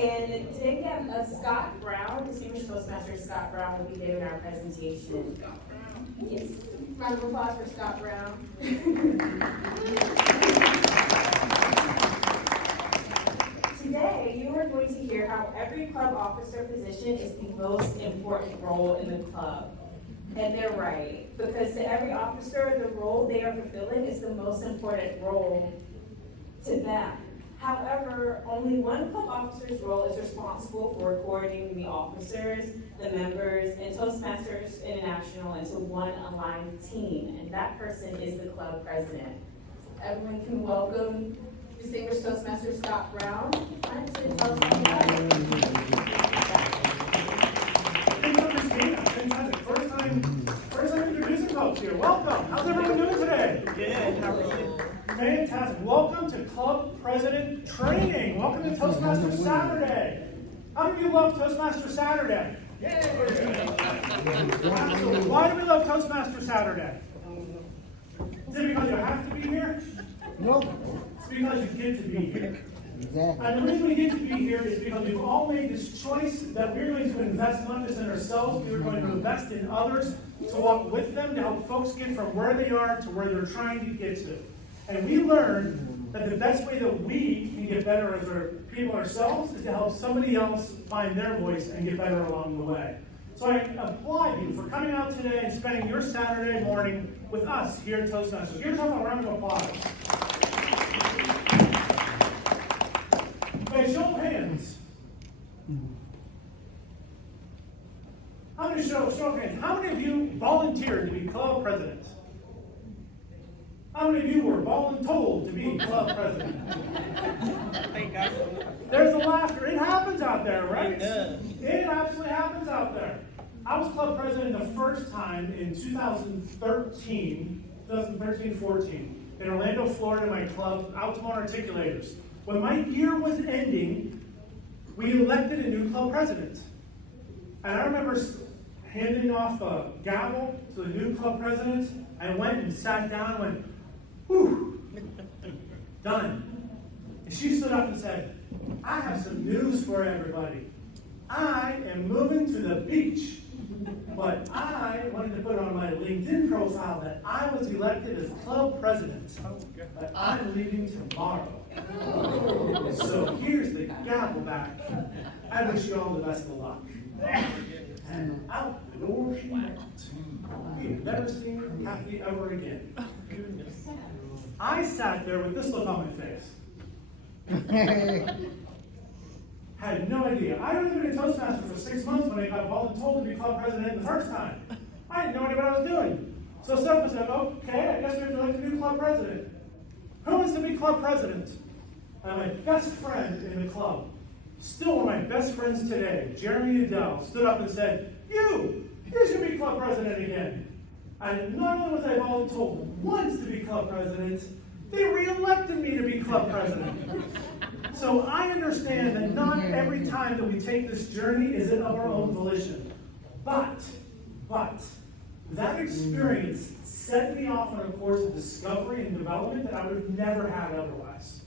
And today we have Scott Brown, Distinguished Toastmaster Scott Brown will be giving our presentation. Yes, round of applause for Scott Brown. Today, you are going to hear how every club officer position is the most important role in the club. And they're right, because to every officer, the role they are fulfilling is the most important role to them. However, only one club officer's role is responsible for coordinating the officers, the members, and Toastmasters International into one aligned team, and that person is the club president. Everyone can welcome Distinguished Toastmaster Scott Brown. Thanks so much, Christina. Fantastic. First time introducing folks here. Welcome. How's everyone doing today? Good. How are you? Fantastic. Welcome to Club President Training. Welcome to Toastmaster Saturday. How many of you love Toastmaster Saturday? Yay! Why do we love Toastmaster Saturday? Is it because you have to be here? Nope. It's because you get to be here. Exactly. And the reason we get to be here is because we've all made this choice that we're going to invest not just in ourselves, we're going to invest in others to walk with them to help folks get from where they are to where they're trying to get to. And we learned that the best way that we can get better as our people ourselves is to help somebody else find their voice and get better along the way. So I applaud you for coming out today and spending your Saturday morning with us here at Toastmasters. Give yourself a round of applause. Okay, show of hands. Show of hands. How many of you volunteered to be club president? How many of you were voluntold to be club president? There's the laughter. It happens out there, right? It absolutely happens out there. I was club president the first time in 2013-14 in Orlando, Florida, my club, Altamont Articulators. When my year was ending, we elected a new club president. And I remember handing off a gavel to the new club president. I went and sat down and went, whew, done. And she stood up and said, I have some news for everybody. I am moving to the beach. But I wanted to put on my LinkedIn profile that I was elected as club president. But I'm leaving tomorrow. So here's the gavel back. I wish you all the best of luck. And out the door she went. We've never seen Kathy ever again. I sat there with this look on my face. Had no idea. I'd only been a Toastmaster for 6 months when I got voluntold to be club president the first time. I had no idea what I was doing. So someone said, okay, I guess we have to elect a new club president. Who wants to be club president? And my best friend in the club, still one of my best friends today, Jeremy Udell, stood up and said, you should be club president again. And not only was I voluntold once to be club president, they re-elected me to be club president. So I understand that not every time that we take this journey is it of our own volition. But, that experience set me off on a course of discovery and development that I would have never had otherwise.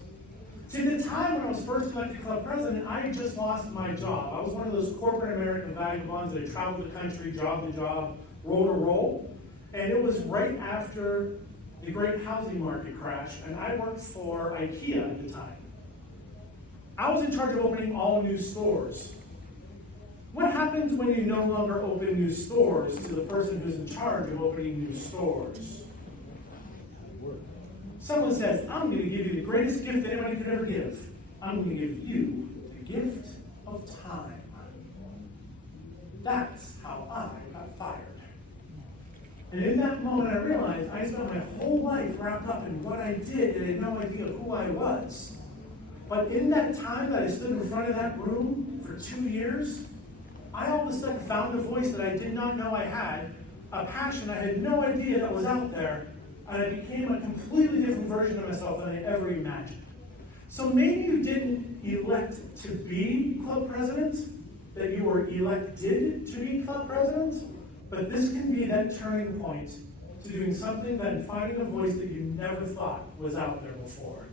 See, the time when I was first elected club president, I had just lost my job. I was one of those corporate American vagabonds that traveled the country, job to job, role to role. And it was right after the great housing market crash, and I worked for IKEA at the time. I was in charge of opening all new stores. What happens when you no longer open new stores to the person who's in charge of opening new stores? Someone says, I'm going to give you the greatest gift anybody could ever give. I'm going to give you the gift of time. That's how I got fired. And in that moment I realized I spent my whole life wrapped up in what I did and had no idea who I was. But in that time that I stood in front of that room for 2 years, I all of a sudden found a voice that I did not know I had, a passion I had no idea that was out there, and I became a completely different version of myself than I ever imagined. So maybe you didn't elect to be club president, that you were elected to be club president, but this can be that turning point to doing something and finding a voice that you never thought was out there before.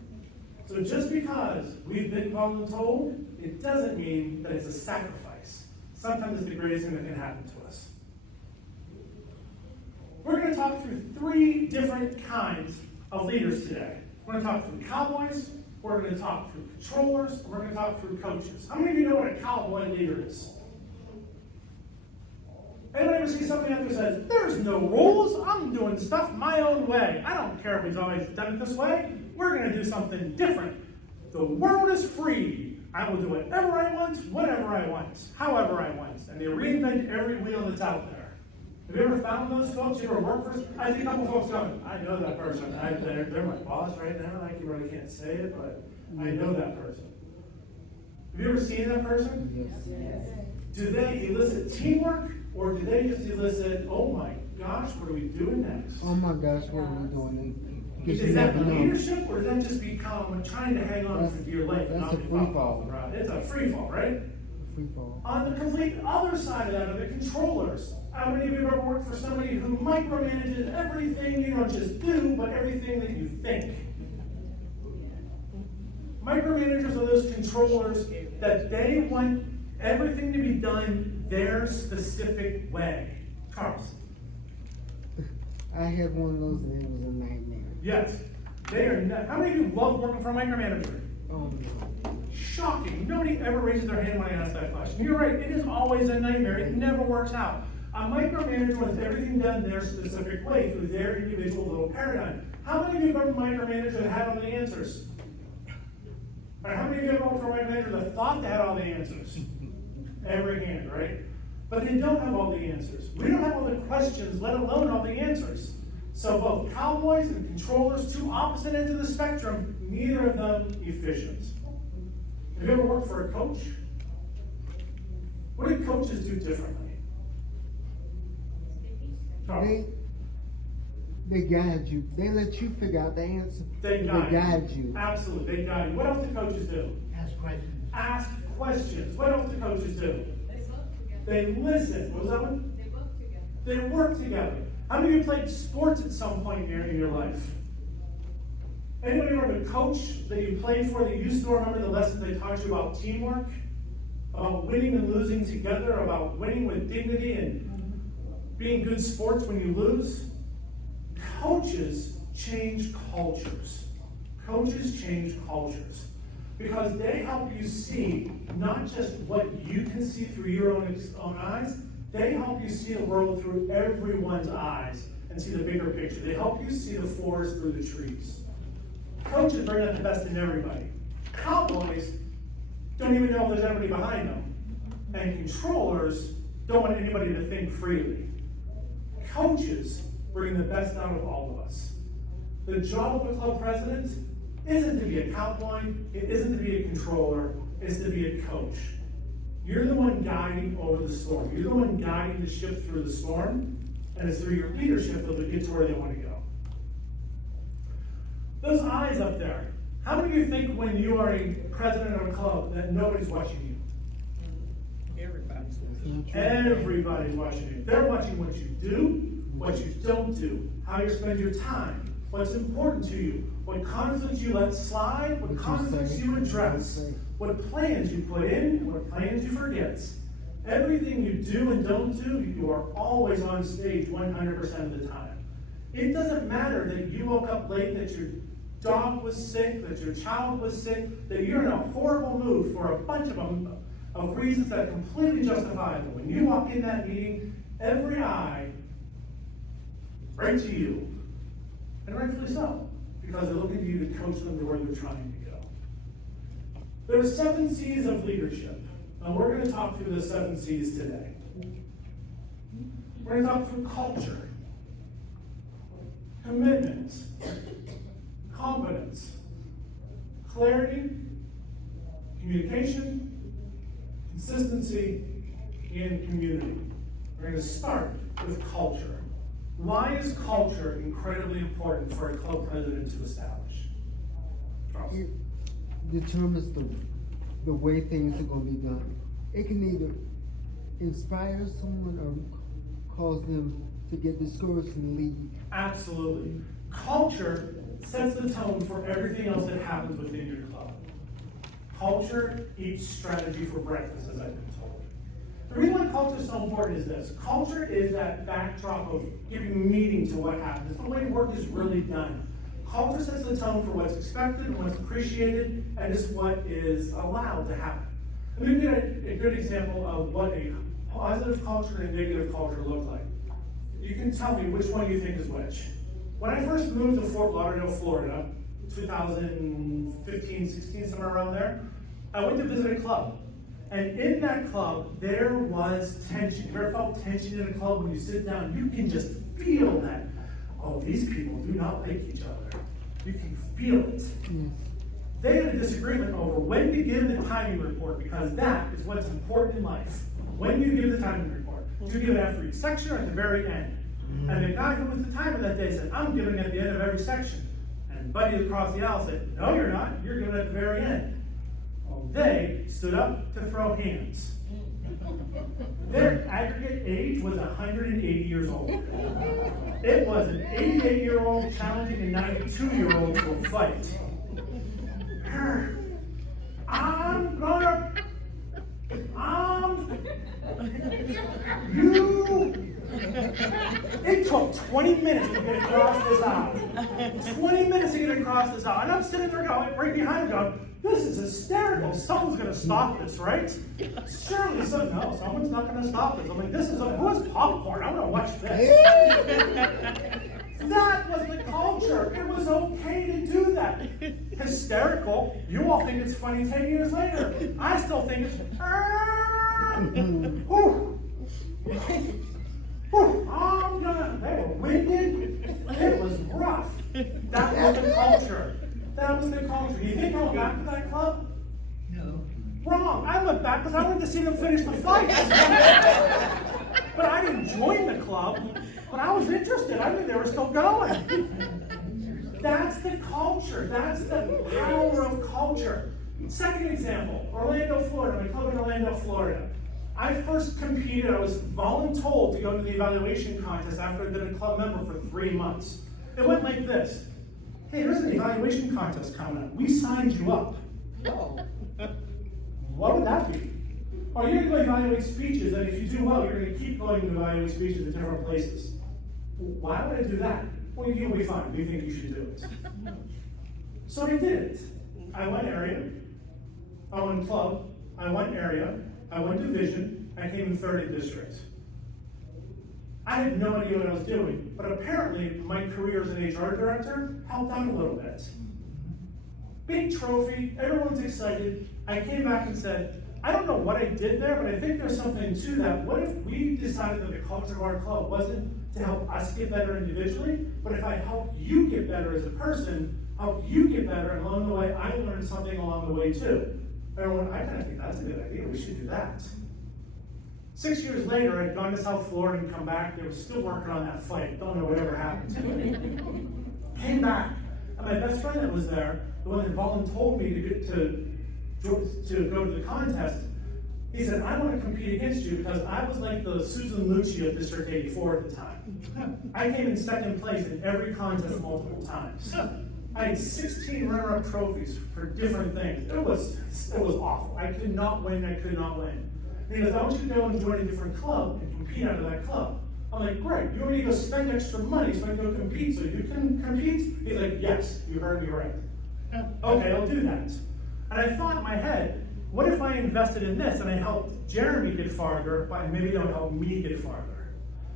So just because we've been voluntold it doesn't mean that it's a sacrifice. Sometimes it's the greatest thing that can happen to us. We're going to talk through 3 different kinds of leaders today. We're going to talk through cowboys, we're going to talk through controllers, and we're going to talk through coaches. How many of you know what a cowboy leader is? Anyone ever see something out there that says, there's no rules, I'm doing stuff my own way. I don't care if he's always done it this way. We're going to do something different. The world is free. I will do whatever I want, whenever I want, however I want. And they reinvent every wheel that's out there. Have you ever found those folks? You ever worked for? I see a couple folks going, I know that person. They're my boss right now. I really can't say it, but I know that person. Have you ever seen that person? Yes. Do they elicit teamwork, or do they just elicit, oh my gosh, what are we doing next? Oh my gosh, what are we doing? Is that leadership, or does that just become trying to hang on for dear life? That's a free fall. It's a free fall, right? Free fall. On the complete other side of that are the controllers. How many of you have ever worked for somebody who micromanages everything you don't just do, but everything that you think? Micromanagers are those controllers that they want everything to be done their specific way. Charles. I had one of those and it was a nightmare. Yes. They are not. How many of you love working for a micromanager? Oh no. Shocking. Nobody ever raises their hand when I ask that question. You're right. It is always a nightmare. It never works out. A micromanager wants everything done their specific way through their individual little paradigm. How many of you have ever micromanaged that had all the answers? Or how many of you have ever worked for a micromanager that thought they had all the answers? Every hand, right? But they don't have all the answers. We don't have all the questions, let alone all the answers. So both cowboys and controllers, 2 opposite ends of the spectrum, neither of them efficient. Have you ever worked for a coach? What do coaches do differently? They guide you. They let you figure out the answer. They guide you. Absolutely, they guide you. What else do coaches do? Ask questions. Ask questions. What else do coaches do? They listen. What was that one? They work together. They work together. How many of you played sports at some point in your life? Anybody remember a coach that you played for that you still remember the lessons they taught you about teamwork? About winning and losing together, about winning with dignity and being good sports when you lose? Coaches change cultures. Coaches change cultures. Because they help you see not just what you can see through your own eyes, they help you see the world through everyone's eyes and see the bigger picture. They help you see the forest through the trees. Coaches bring out the best in everybody. Cowboys don't even know if there's anybody behind them. And controllers don't want anybody to think freely. Coaches bring the best out of all of us. The job of a club president isn't to be a cowboy, it isn't to be a controller, it's to be a coach. You're the one guiding over the storm. You're the one guiding the ship through the storm, and it's through your leadership that they get to where they want to go. Those eyes up there, how many of you think when you are a president of a club that nobody's watching you? Everybody's watching. Everybody's watching you. They're watching what you do, what you don't do, how you spend your time, what's important to you, what conflicts you let slide, what conflicts you address, what plans you put in, what plans you forget. Everything you do and don't do, you are always on stage 100% of the time. It doesn't matter that you woke up late, that your dog was sick, that your child was sick, that you're in a horrible mood for a bunch of reasons that are completely justifiable. When you walk in that meeting, every eye right to you. And rightfully so, because they're looking to you to coach them to where they're trying to go. There are 7 C's of leadership, and we're going to talk through the 7 C's today. We're going to talk through culture, commitment, competence, clarity, communication, consistency, and community. We're going to start with culture. Why is culture incredibly important for a club president to establish? Charles? It determines the way things are going to be done. It can either inspire someone or cause them to get discouraged and leave. Absolutely. Culture sets the tone for everything else that happens within your club. culture eats strategy for breakfast, as I've been told. The reason why culture is so important is this. Culture is that backdrop of giving meaning to what happens. It's the way work is really done. Culture sets the tone for what's expected and what's appreciated, and is what is allowed to happen. Let me give a good example of what a positive culture and a negative culture look like. You can tell me which one you think is which. When I first moved to Fort Lauderdale, Florida, 2015, 16, somewhere around there, I went to visit a club. And in that club, there was tension. You ever felt tension in a club when you sit down? You can just feel that. Oh, these people do not like each other. You can feel it. They had a disagreement over when to give the timing report, because that is what's important in life. When you give the timing report. Do you give it after each section or at the very end? And the guy who was the timer that day said, I'm giving it at the end of every section. And buddy across the aisle said, no, you're not. You're giving it at the very end. Well, they stood up to throw hands. Their aggregate age was 180 years old. It was an 88-year-old challenging a 92-year-old to a fight. It took 20 minutes to get across this aisle. 20 minutes to get across this aisle. And I'm sitting there going, right behind him going, this is hysterical. Someone's going to stop this, right? Surely no, someone's not going to stop this. I'm like, who has popcorn? I want to watch this. That was the culture. It was okay to do that. Hysterical. You all think it's funny 10 years later. I still think it's, they were winded. It was rough. That was the culture. That was the culture. You think I went back to that club? No. Wrong. I went back because I wanted to see them finish the fight. But I didn't join the club. But I was interested. I knew they were still going. That's the culture. That's the power of culture. Second example, Orlando, Florida. My club in Orlando, Florida. I first competed, I was voluntold to go to the evaluation contest after I'd been a club member for 3 months. It went like this. Hey, there's an evaluation contest coming up. We signed you up. Oh. What would that be? Oh, you're going to go evaluate speeches, and if you do well, you're going to keep going to evaluate speeches at different places. Why would I do that? Well, you'll be fine. We think you should do it. So I did it. I went area. I went club. I went area. I went division. I came in third in district. I had no idea what I was doing, but apparently my career as an HR director helped out a little bit. Big trophy. Everyone's excited. I came back and said, I don't know what I did there, but I think there's something to that. What if we decided that the culture of our club wasn't to help us get better individually, but if I help you get better as a person, help you get better, and along the way, I learned something along the way too. Everyone, I kind of think that's a good idea. We should do that. 6 years later, I'd gone to South Florida and come back. They were still working on that fight. Don't know whatever happened to it. Came back, and my best friend that was there, the one that voluntold me to go to the contest, he said, I want to compete against you because I was like the Susan Lucci of District 84 at the time. I came in second place in every contest multiple times. I had 16 runner-up trophies for different things. It was awful. I could not win. And he goes, I want you to go and join a different club and compete out of that club. I'm like, great. You want me to go spend extra money so I can go compete so you can compete? He's like, yes, you heard me right. Okay, I'll do that. And I thought in my head, what if I invested in this and I helped Jeremy get farther, but maybe it'll help me get farther?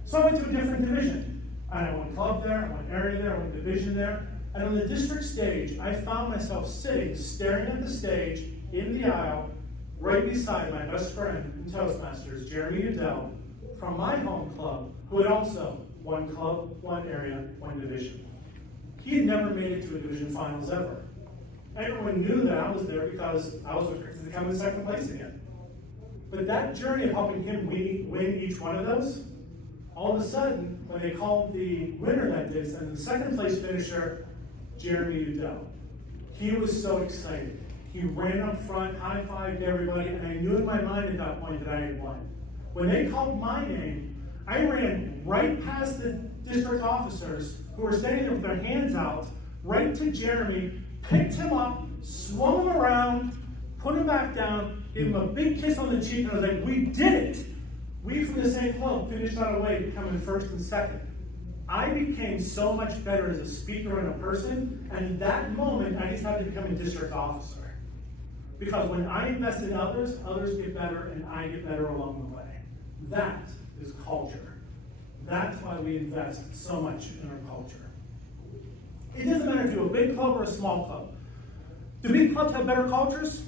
So I went to a different division. And I went club there, I went area there, I went division there. And on the district stage, I found myself sitting, staring at the stage, in the aisle, right beside my best friend in Toastmasters, Jeremy Udell, from my home club, who had also won club, one area, one division. He had never made it to a division finals ever. Everyone knew that I was there because I was to come in second place again. But that journey of helping him win each one of those, all of a sudden, when they called the winner that day, and the second place finisher, Jeremy Udell, he was so excited. He ran up front, high-fived everybody, and I knew in my mind at that point that I had won. When they called my name, I ran right past the district officers who were standing there with their hands out, right to Jeremy, picked him up, swung him around, put him back down, gave him a big kiss on the cheek, and I was like, we did it! We from the same club finished on our way, becoming first and second. I became so much better as a speaker and a person, and in that moment, I decided to become a district officer. Because when I invest in others, others get better, and I get better along the way. That is culture. That's why we invest so much in our culture. It doesn't matter if you're a big club or a small club. Do big clubs have better cultures?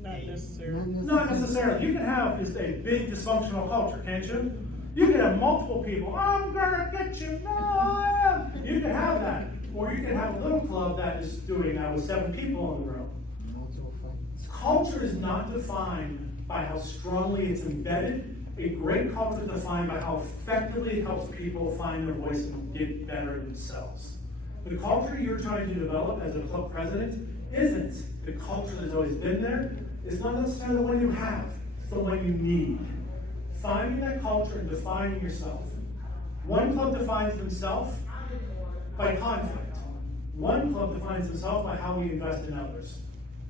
Not necessarily. Not necessarily. You can have just a big dysfunctional culture, can't you? You can have multiple people. I'm gonna get you. No, I am. You can have that. Or you can have a little club that is doing that with 7 people in the room. Culture is not defined by how strongly it's embedded. A great culture is defined by how effectively it helps people find their voice and get better themselves. The culture you're trying to develop as a club president isn't the culture that's always been there. It's not necessarily the one you have, it's the one you need. Finding that culture and defining yourself. One club defines themselves by conflict. One club defines themselves by how we invest in others.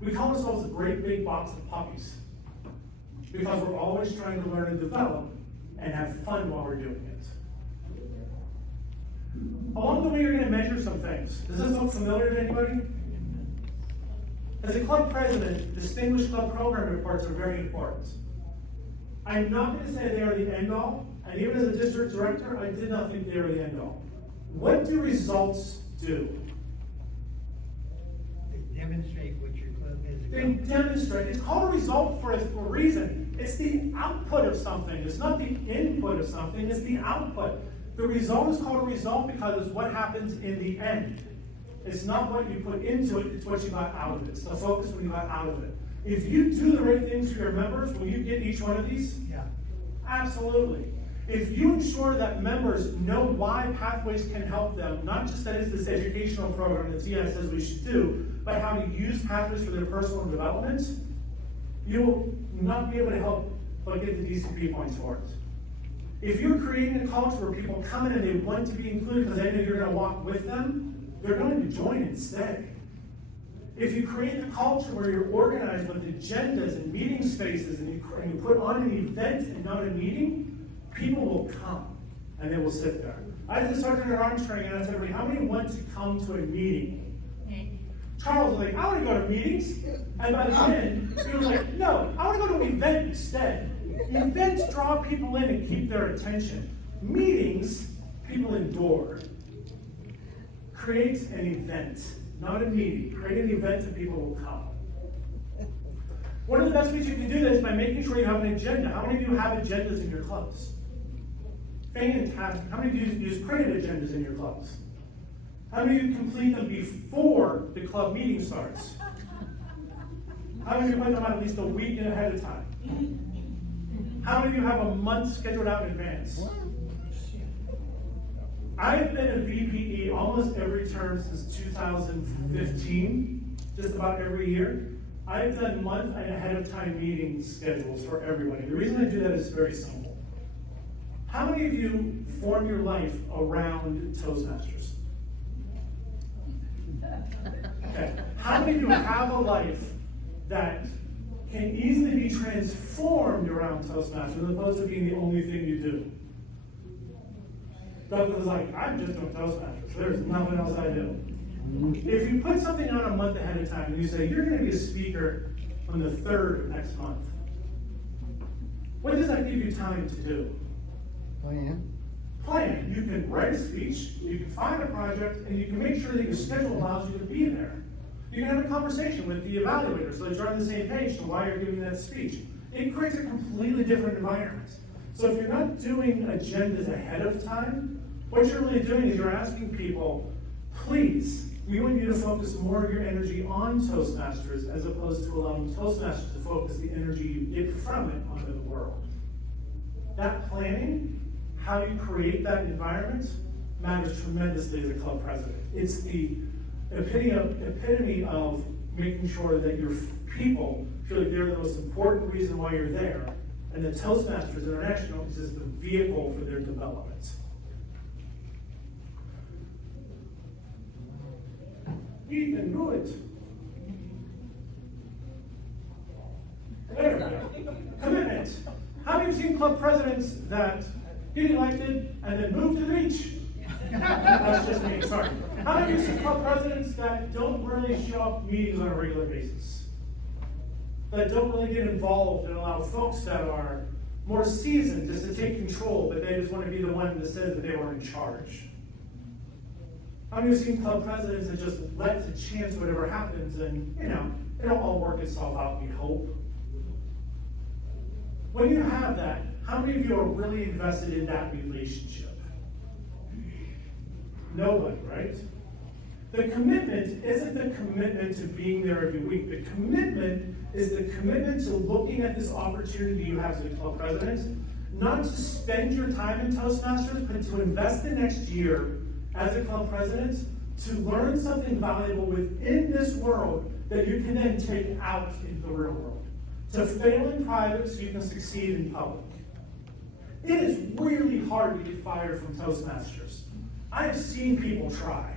We call ourselves a great big box of puppies because we're always trying to learn and develop and have fun while we're doing it. Along the way, you're going to measure some things. Does this look familiar to anybody? As a club president, distinguished club program reports are very important. I'm not going to say they are the end all, and even as a district director, I did not think they were the end all. What do results do? They demonstrate what your club is They about. demonstrate. It's called a result for a reason. It's the output of something. It's not the input of something, it's the output. The result is called a result because it's what happens in the end. It's not what you put into it, it's what you got out of it. It's the focus when you got out of it. If you do the right things for your members, will you get each one of these? Yeah. Absolutely. If you ensure that members know why Pathways can help them, not just that it's this educational program that TLI says we should do, but how to use Pathways for their personal development, you will not be able to help but get the DCP points for it. If you're creating a culture where people come in and they want to be included because they know you're going to walk with them, they're going to join and stay. If you create the culture where you're organized with agendas and meeting spaces and you put on an event and not a meeting, people will come and they will sit there. I just started an arms training and I said, everybody, how many want to come to a meeting? Charles was like, I want to go to meetings. And by the end, he was like, no, I want to go to an event instead. Events draw people in and keep their attention. Meetings, people endure. Create an event, not a meeting. Create an event and people will come. One of the best ways you can do that is by making sure you have an agenda. How many of you have agendas in your clubs? Fantastic. How many of you use printed agendas in your clubs? How many of you complete them before the club meeting starts? How many of you put them out at least a week ahead of time? How many of you have a month scheduled out in advance? I've been a VPE almost every term since 2015, just about every year. I've done month and ahead of time meeting schedules for everybody. The reason I do that is very simple. How many of you form your life around Toastmasters? Okay. How many of you have a life that can easily be transformed around Toastmasters as opposed to being the only thing you do? Douglas is like, I'm just doing Toastmasters. There's nothing else I do. If you put something on a month ahead of time and you say, you're going to be a speaker on the 3rd of next month, what does that give you time to do? Plan. You can write a speech, you can find a project, and you can make sure that your schedule allows you to be there. You can have a conversation with the evaluator so that you're on the same page to why you're giving that speech. It creates a completely different environment. So if you're not doing agendas ahead of time, what you're really doing is you're asking people, please, we want you to focus more of your energy on Toastmasters as opposed to allowing Toastmasters to focus the energy you get from it onto the world. That planning, how you create that environment, matters tremendously as a club president. It's the epitome of making sure that your people feel like they're the most important reason why you're there, and that Toastmasters International is just the vehicle for their development. You can do it. There we go. Commitment. How many of you seen club presidents that get elected and then move to the beach? That's just me, sorry. How many of you seen club presidents that don't really show up meetings on a regular basis? That don't really get involved and allow folks that are more seasoned just to take control, but they just want to be the one that says that they were in charge? How many of you seen club presidents that just let to chance whatever happens and, it'll all work itself out, we hope? When you have that, how many of you are really invested in that relationship? Nobody, right? The commitment isn't the commitment to being there every week. The commitment is the commitment to looking at this opportunity you have as a club president, not to spend your time in Toastmasters, but to invest the next year as a club president to learn something valuable within this world that you can then take out into the real world. To fail in private so you can succeed in public. It is really hard to get fired from Toastmasters. I've seen people try.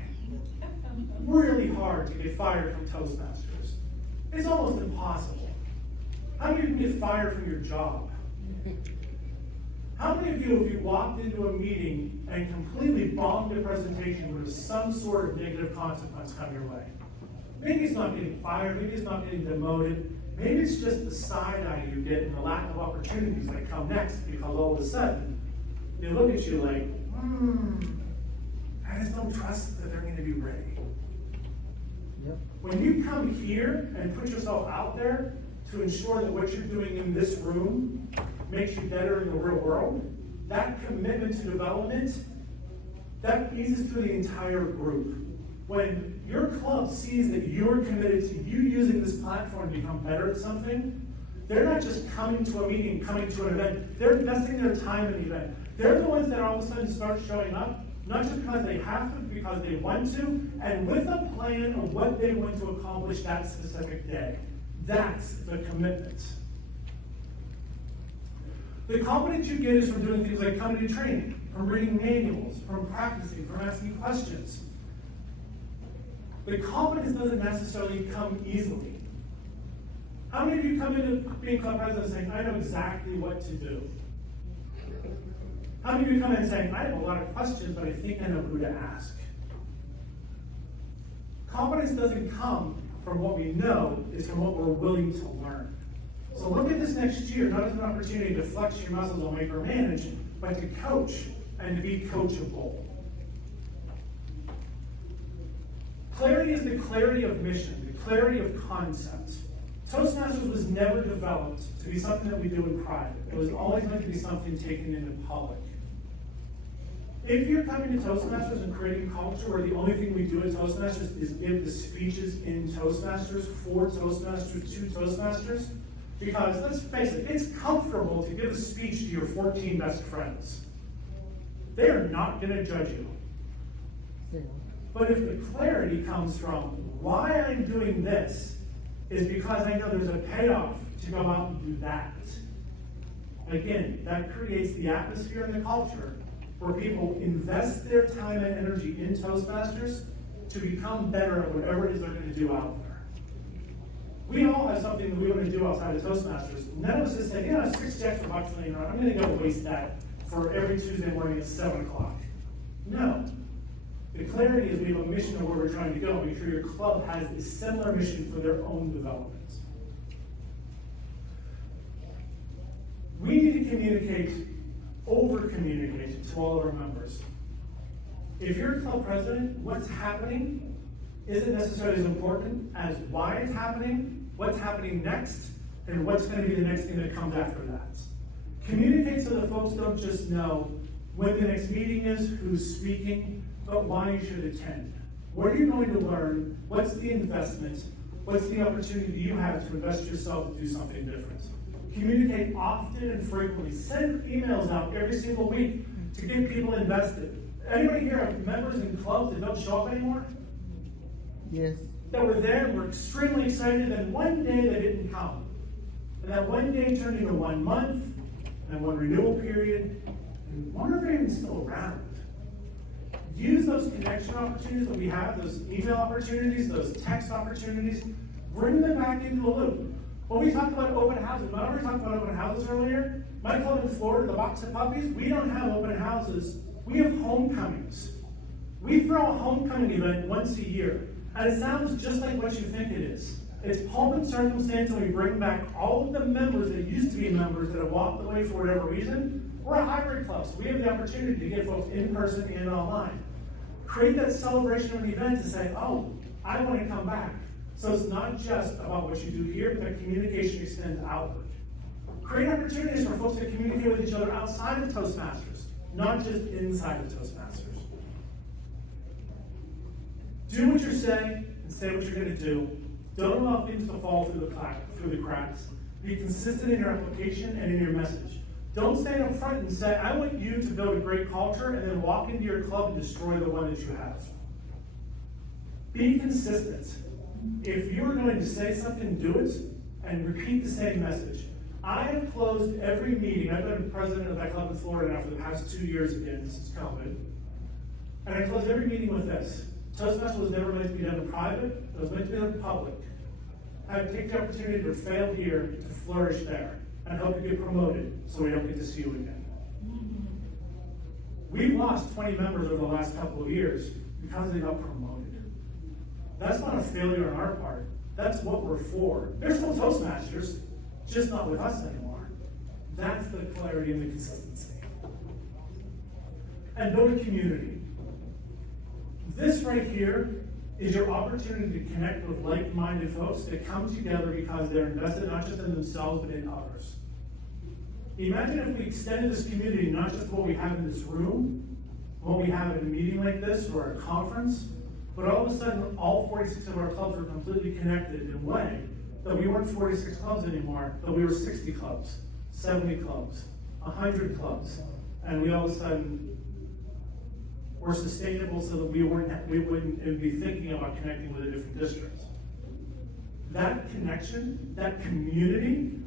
Really hard to get fired from Toastmasters. It's almost impossible. How many of you can get fired from your job? How many of you, if you walked into a meeting and completely bombed a presentation, would have some sort of negative consequence come your way? Maybe it's not getting fired, maybe it's not getting demoted, maybe it's just the side eye you get and the lack of opportunities that come next, because all of a sudden, they look at you like, I just don't trust that they're going to be ready. Yep. When you come here and put yourself out there to ensure that what you're doing in this room makes you better in the real world, that commitment to development, that eases through the entire group. When your club sees that you're committed to you using this platform to become better at something, they're not just coming to a meeting, coming to an event, they're investing their time in the event. They're the ones that all of a sudden start showing up, not just because they have to, but because they want to, and with a plan of what they want to accomplish that specific day. That's the commitment. The confidence you get is from doing things like coming to training, from reading manuals, from practicing, from asking questions. The confidence doesn't necessarily come easily. How many of you come into being club president saying, I know exactly what to do? How many of you come in saying, I have a lot of questions, but I think I know who to ask? Confidence doesn't come from what we know, it's from what we're willing to learn. So look at this next year, not as an opportunity to flex your muscles or micromanage, but to coach and to be coachable. Clarity is the clarity of mission, the clarity of concept. Toastmasters was never developed to be something that we do in private. It was always meant to be something taken into public. If you're coming to Toastmasters and creating culture where the only thing we do at Toastmasters is give the speeches in Toastmasters for Toastmasters to Toastmasters, because let's face it, it's comfortable to give a speech to your 14 best friends. They are not going to judge you. But if the clarity comes from why I'm doing this is because I know there's a payoff to go out and do that. Again, that creates the atmosphere and the culture where people invest their time and energy in Toastmasters to become better at whatever it is they're going to do out there. We all have something that we want to do outside of Toastmasters. None of us is saying, yeah, $60 extra bucks laying around. I'm going to go waste that for every Tuesday morning at 7 o'clock. No. The clarity is we have a mission of where we're trying to go. Make sure your club has a similar mission for their own development. We need to communicate, over-communicate to all of our members. If you're a club president, what's happening isn't necessarily as important as why it's happening, what's happening next, and what's going to be the next thing that comes after that. Communicate so that folks don't just know when the next meeting is, who's speaking, but why you should attend. What are you going to learn? What's the investment? What's the opportunity you have to invest yourself to do something different? Communicate often and frequently. Send emails out every single week to get people invested. Anybody here have members in clubs that don't show up anymore? Yes. That were there and were extremely excited, and one day they didn't come. And that one day turned into 1 month, and one renewal period, and wonder if they're even still around. Use those connection opportunities that we have, those email opportunities, those text opportunities, bring them back into the loop. When we talked about open houses, remember we talked about open houses earlier? My club in Florida, the Box of Puppies, we don't have open houses. We have homecomings. We throw a homecoming event once a year, and it sounds just like what you think it is. It's pomp and circumstance, and we bring back all of the members that used to be members that have walked away for whatever reason. We're a hybrid club, so we have the opportunity to get folks in person and online. Create that celebration of an event to say, oh, I want to come back. So it's not just about what you do here, but that communication extends outward. Create opportunities for folks to communicate with each other outside of Toastmasters, not just inside of Toastmasters. Do what you're saying and say what you're going to do. Don't allow things to fall through the cracks. Be consistent in your application and in your message. Don't stand up front and say, I want you to build a great culture, and then walk into your club and destroy the one that you have. Be consistent. If you're going to say something, do it, and repeat the same message. I have closed every meeting. I've been president of that club in Florida now for the past 2 years again, since COVID. And I closed every meeting with this. Toastmasters was never meant to be done in private, it was meant to be done in public. I take the opportunity to fail here, to flourish there, and help you get promoted, so we don't get to see you again. We've lost 20 members over the last couple of years because they got promoted. That's not a failure on our part. That's what we're for. They're still Toastmasters, just not with us anymore. That's the clarity and the consistency. And build a community. This right here is your opportunity to connect with like-minded folks that come together because they're invested not just in themselves, but in others. Imagine if we extended this community not just what we have in this room, what we have at a meeting like this or a conference, but all of a sudden all 46 of our clubs were completely connected in a way that we weren't 46 clubs anymore, but we were 60 clubs, 70 clubs, 100 clubs, and we all of a sudden were sustainable so that we wouldn't be thinking about connecting with a different district. That connection, that community,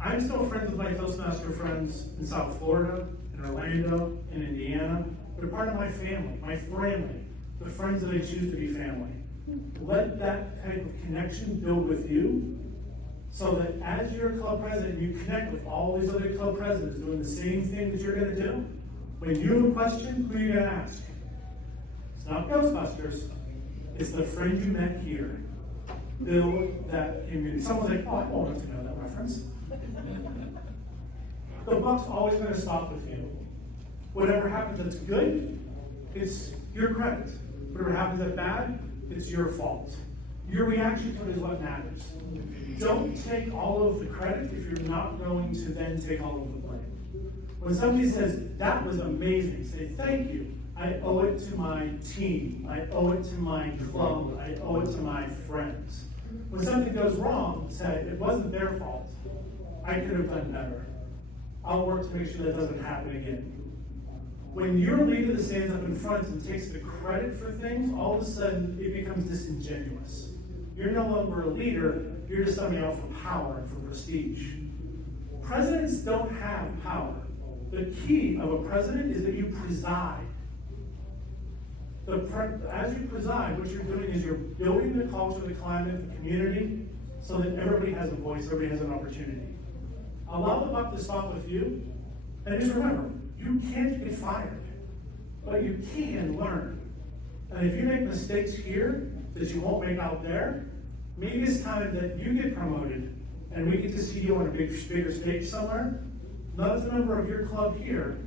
I'm still friends with my Toastmaster friends in South Florida, in Orlando, in Indiana. They're part of my family, the friends that I choose to be family. Let that type of connection build with you so that as your club president, you connect with all these other club presidents doing the same thing that you're going to do. When you have a question, who are you going to ask? It's not Ghostbusters. It's the friend you met here. Build that community. Someone's like, oh, I won't have to know that reference. The buck's always going to stop with you. Whatever happens that's good, it's your credit. Whatever happens that's bad, it's your fault. Your reaction to it is what matters. Don't take all of the credit if you're not going to then take all of the blame. When somebody says, that was amazing, say, thank you. I owe it to my team. I owe it to my club. I owe it to my friends. When something goes wrong, say, it wasn't their fault. I could have done better. I'll work to make sure that doesn't happen again. When you're a leader that stands up in front and takes the credit for things, all of a sudden it becomes disingenuous. You're no longer a leader, you're just somebody out for power and for prestige. Presidents don't have power. The key of a president is that you preside. As you preside, what you're doing is you're building the culture, the climate, the community, so that everybody has a voice, everybody has an opportunity. Allow the buck to stop with you, and just remember, you can't get fired, but you can learn. And if you make mistakes here that you won't make out there, maybe it's time that you get promoted, and we get to see you on a bigger stage somewhere, not as a member of your club here,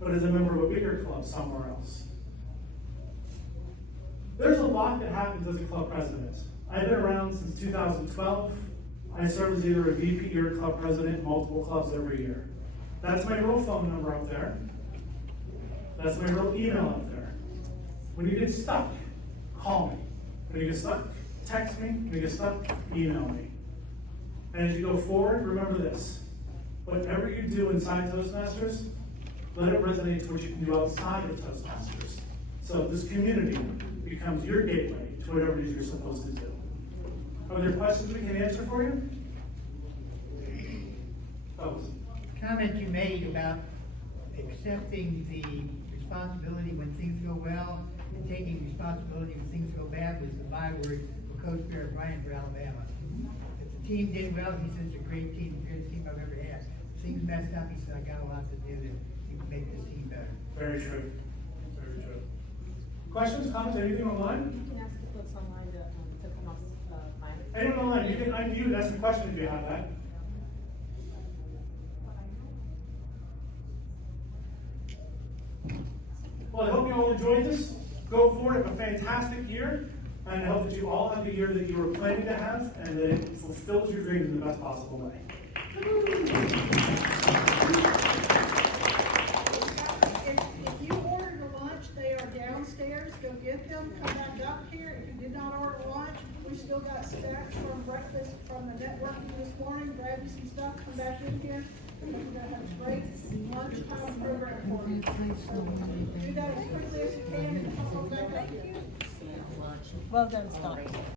but as a member of a bigger club somewhere else. There's a lot that happens as a club president. I've been around since 2012. I serve as either a VP or a club president in multiple clubs every year. That's my real phone number up there. That's my real email up there. When you get stuck, call me. When you get stuck, text me. When you get stuck, email me. And as you go forward, remember this. Whatever you do inside Toastmasters, let it resonate to what you can do outside of Toastmasters. So this community becomes your gateway to whatever it is you're supposed to do. Are there questions we can answer for you? Comment you made about accepting the responsibility when things go well and taking responsibility when things go bad was the byword for Coach Bear Bryant for Alabama. At the team did well, he said it's a great team, the greatest team I've ever had. Things messed up, he said, I got a lot to do to make this team better. Very true. Very true. Questions, comments, anything online? You can ask the folks online to come off, mic. Anyone online, you can unmute and ask a question if you have that. Well, I hope you all enjoyed this. Go forward, have a fantastic year, and I hope that you all have the year that you were planning to have, and that it fulfills your dreams in the best possible way. If you ordered a lunch, they are downstairs, go get them, come back up here. If you did not order lunch, we still got stacks from breakfast, from the networking this morning, grab you some stuff, come back in here. We're gonna have a great lunchtime program for you. Do that as quickly as you can and come on back up here. Well done, Scott.